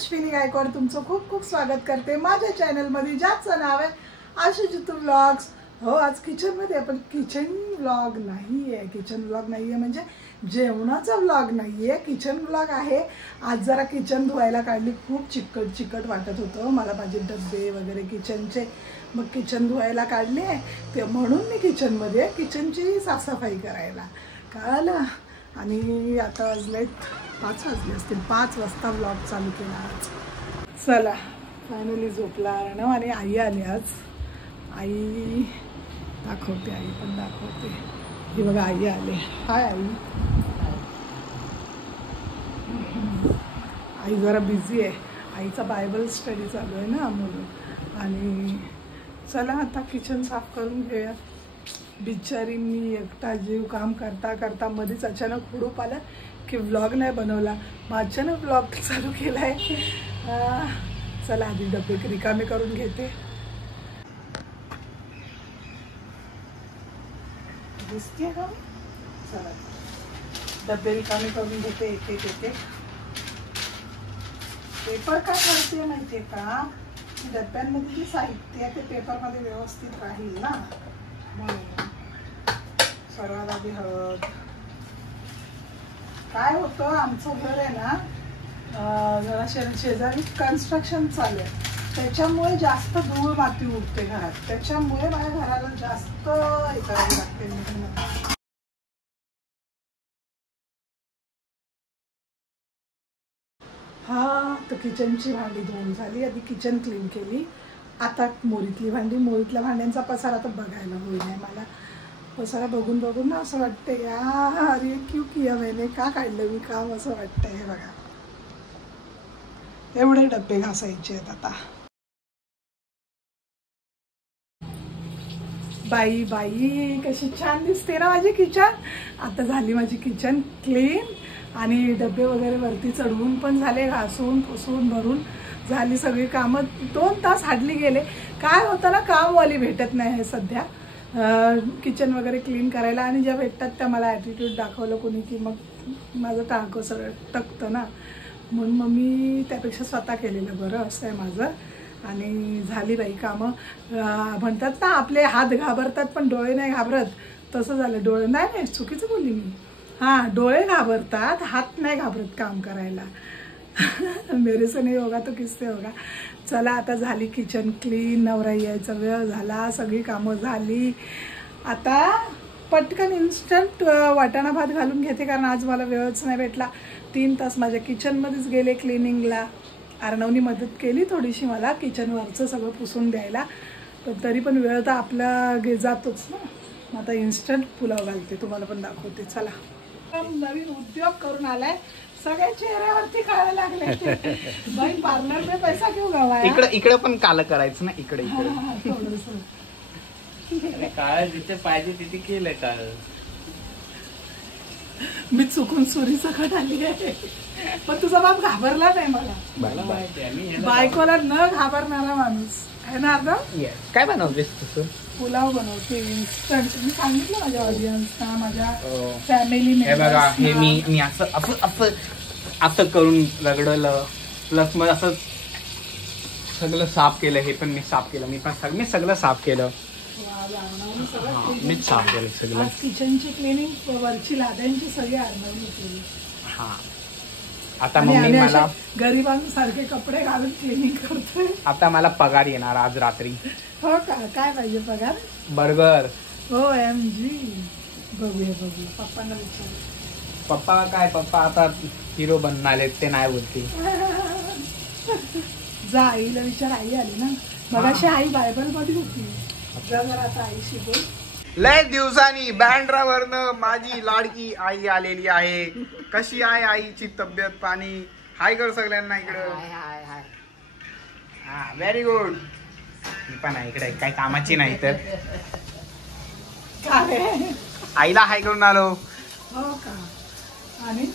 अश्विनी गायकवाड तुमचं खूप खूप स्वागत करते माझ्या चॅनलमध्ये, ज्याचं नाव आहे आशू जितू व्लॉग्स. हो, आज किचनमध्ये आपण किचन व्लॉग नाही आहे. किचन व्लॉग नाही आहे म्हणजे जेवणाचा व्लॉग नाही आहे, किचन व्लॉग आहे. आज जरा किचन धुवायला काढली, खूप चिकट वाटत होतं मला, माझे डब्बे वगैरे किचनचे. मग किचन धुवायला काढले ते म्हणून मी किचनमध्ये किचनची साफसफाई करायला कळलं. आणि आता वाजलेत 5 वाजले असतील, 5 वाजता व्लॉग चालू केला आज. चला, फायनली झोपला अर्णव आणि आई आली आज. आई दाखवते, आई पण दाखवते. ही बघा आई आले. हाय आई. आई जरा बिझी आहे, आईचा बायबल स्टडी चालू आहे ना म्हणून. आणि चला आता किचन साफ करून घेऊया. बिचारी मी एकटा जीव काम करता करता मध्येच अचानक हुडूप आला की व्लॉग नाही बनवला. मग अचानक व्लॉग चालू केला आहे. चला आधी डबे रिकामे करून घेते. दिसते का? चला डबे रिकामे करून घेते एक एक. पेपर काय करते माहिती आहे का, डब्यांमध्ये जे साहित्य आहे ते पेपरमध्ये व्यवस्थित राहील ना म्हणून. सर्वात आधी हळद. काय होतं, आमचं घर आहे ना जरा शेजारी कन्स्ट्रक्शन चालू आहे, त्याच्यामुळे जास्त धूळ माती उडते घरात. त्याच्यामुळे माझ्या घराला जास्त हे करायला लागते. हा, तर किचनची भांडी धुवून झाली. आधी किचन क्लीन केली. आता मोरीतली भांडी. मोरीतल्या भांड्यांचा पसारा तर बघायला होईल नाही मला. पसारा बघून बघून ना असं वाटतं यार अरे क्यों किया मैंने, का काढलं मी काम असं वाटतंय. हे बघा, एवढे डब्बे घासायचे आहेत आता. बाई बाई कशी छान दिसते ना माझी किचन. आता झाली माझी किचन क्लीन आणि डबे वगैरे वरती चढवून पण झाले, घासून पुसून भरून झाली सगळी कामं. 2 तास हाडली गेले. काय होतं ना, कामवाली भेटत नाही हे सध्या किचन वगैरे क्लीन करायला. आणि ज्या भेटतात त्या मला ॲटिट्यूड दाखवलं कोणी की मग माझं टाकं सगळं टकतं ना, म्हणून मग मी त्यापेक्षा स्वतः केलेलं बरं असं आहे माझं. आणि झाली बाई कामं. म्हणतात ना आपले हात घाबरतात पण डोळे नाही घाबरत, तसं झालं. डोळे नाही चुकीचं बोलली मी. हां, डोळे घाबरतात, हात नाही घाबरत काम करायला. मेरे से नहीं होगा तो किससे होगा. चला आता झाली किचन क्लीन. नवरा यायचा वेळ झाला, सगळी कामं झाली. आता पटकन इन्स्टंट वाटाणा भात घालून घेते, कारण आज मला वेळच नाही भेटला. 3 तास माझ्या किचनमध्येच गेले क्लिनिंगला. अर्णवनी मदत केली थोडीशी मला किचनवरचं सगळं पुसून द्यायला, पण तरी पण वेळ तर आपला जातोच ना. आता इन्स्टंट पुलाव घालते, तुम्हाला पण दाखवते. चला, नवीन उद्योग करून आलाय, सगळ्या चेहऱ्यावरती कळायला लागले. बाई पार्लर में पैसा क्यों गवाया. इकडे पण काल करायचं ना, इकडे थोडंसं काळ जिथे पाहिजे तिथे केलंय काळ. मी चुकून सुरीसकट आली आहे, पण तुझा बाप घाबरला नाही मला माहिती. बायकोला न घाबरणारा माणूस आहे ना. आता काय बनवतेस तसं? पुलाव बनवते इन्स्टंट. मी सांगितलं माझ्या ऑडियन्सना, माझ्या फॅमिली बघा, हे मी असं करून रगडलं, प्लस मग असं सगळं साफ केलं. हे पण मी साफ केलं, मी सगळं साफ केलं. मीच साफ केलं सगळं. किचनची क्लिनिंग वरची लाद्यांची सगळी अर्णवनी केली. हा, आता मम्मी मला गरिबांसारखे कपडे घालून क्लिनिंग करतोय. आता मला पगार येणार आज रात्री. हो का, काय पाहिजे पगार? बर्गर. OMG. बघूया पप्पांना विचार. पप्पा आता हिरो बनणार आहेत, ते नाही बोलते. जा आईला विचार. आई आली ना मगाशी, आई बायबल मध्ये होती. जरा आता आईशी बोल. लय दिवसांनी बँड्रावरनं माझी लाडकी आई आलेली आहे. कशी आहे आईची तब्येत पाणी? हाय कर सगळ्यांना इकडं. हा, व्हेरी गुड. मी पण आहे इकडे, काही कामाची नाही तर. आईला हाय करून आलो. हो का. आणि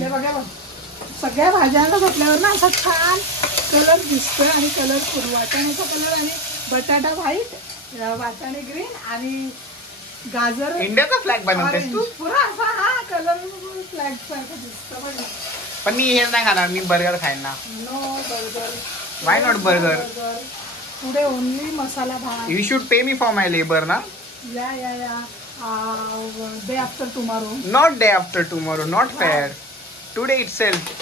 बघा सगळ्या भाज्यांना घातल्यावर ना असा छान कलर दिसतोय. आणि कलर वाटाण्याचा कलर आणि बटाटा व्हाईट, वाटाणे ग्रीन आणि गाजर इंडियाचा फ्लॅग बनवतेस तू? पुरा असा हा कलर फ्लॅग सारखा दिसतो. पण मी हेच नाही खाणार, मी बर्गर खाईन ना. No burger. Why not burger? Today only masala bhat. You should pay me for my labor ना. या day after tomorrow. Not day after tomorrow, not fair. Today itself.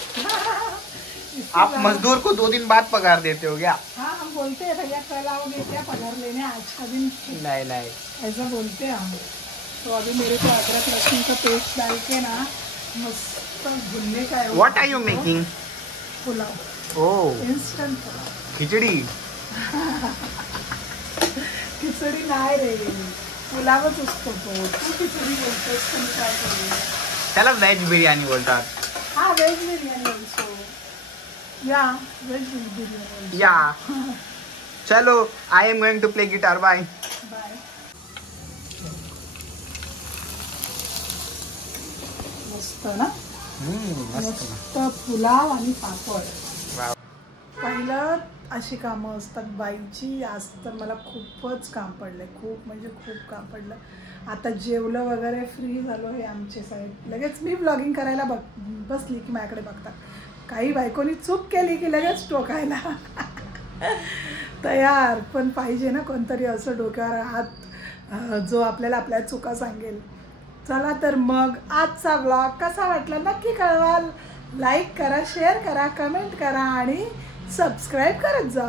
आप मजदूर को 2 दिन बाद पगार देते हो क्या? हाँ हम बोलते हैं भैया कल आओगे क्या पगार लेने, आज का दिन नहीं ऐसा बोलते हैं हम. तो अभी मेरे को अदरक लहसुन का पेस्ट डाल के ना मस्त भुनने का है. What are you making? Pulao. Oh. Instant pulao. Khichdi. खिचडी नाही रे, पुलावच असतो तो. तू खिचडी बोलतोस पण काय करू. त्याला व्हेज बिर्याणी बोलतात. हा व्हेज बिर्याणी ऑल्सो. या व्हेज बिर्याणी. या. चलो, I am going to play guitar. Bye. Bye. मस्त ना. मस्त पुलाव आणि पापड. Wow. पहिलं अशी कामं असतात बाईची. आज तर मला खूपच काम पडलंय, खूप म्हणजे खूप काम पडलं. आता जेवलं वगैरे फ्री झालो. हे आमचे साहेब लगेच मी ब्लॉगिंग करायला बसली की माझ्याकडे बघतात. काही बायकोनी चूक केली की लगेच टोकायला तयार. पण पाहिजे ना कोणतरी असं डोक्यावर हात जो आपल्याला आपल्या चुका सांगेल. चला तर मग आजचा ब्लॉग कसा वाटला नक्की कळवाल. लाईक करा, शेअर करा, कमेंट करा आणि सबस्क्राईब करत जा.